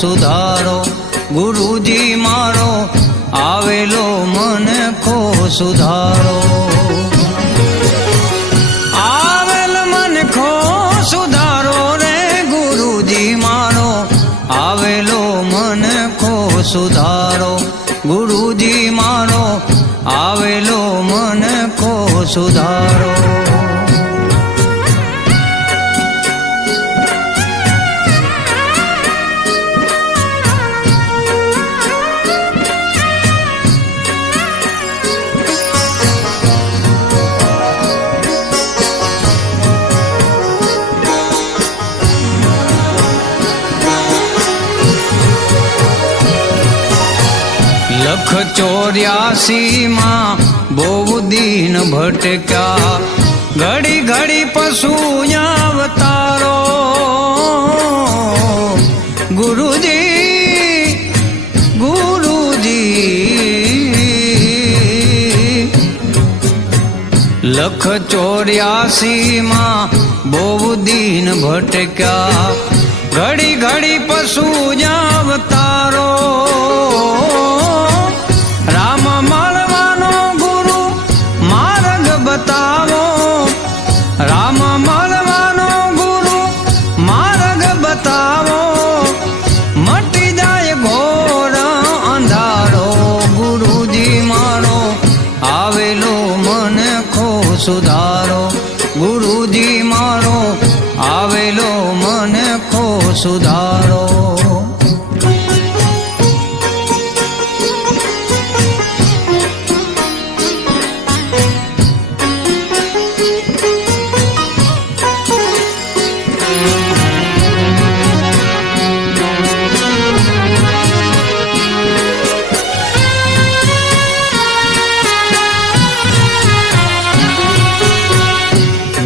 સુધારો ગુરુજી મારો આવેલો મન ખો સુધારો આવેલ મન ખો સુધારો રે ગુરુજી મારો આવેલો મન ખો સુધારો ગુરુજી મારો આવેલો મન ખો સુધારો લખ 84 માં બહુ દીન ભટક્યા ઘડી ઘડી પશુ અવતારો ગુરુજી ગુરુજી લખ 84 માં બહુ દીન ભટક્યા ઘડી ઘડી પશુ અવતારો રામ મળવાનો ગુરુ માર્ગ બતાવો રામ મળવાનો ગુરુ માર્ગ બતાવો મટી જાય ઘોર અંધારો ગુરુજી મારો આવેલો મન ખો સુધારો ગુરુજી મારો આવેલો મન ખો સુધારો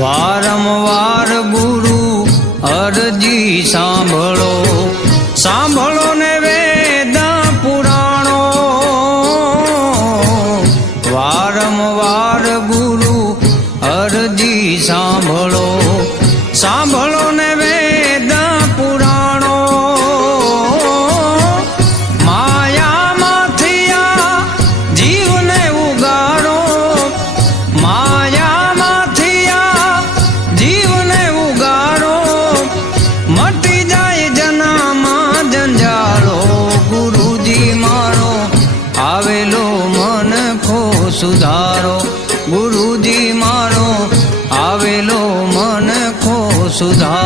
વારંવાર ગુરુ અરજી સાંભળો સાંભળો ને વેદ પુરાણો વારંવાર ગુરુ અરજી સાંભળો સાંભળો ને વેદ પુરાણો માયામાંથી આ જીવને ઉગાડો મટી જાય જનામાં જંજાળો ગુરુજી મારો આવેલો મન ખો સુધારો ગુરુજી મારો આવેલો મન ખો સુધારો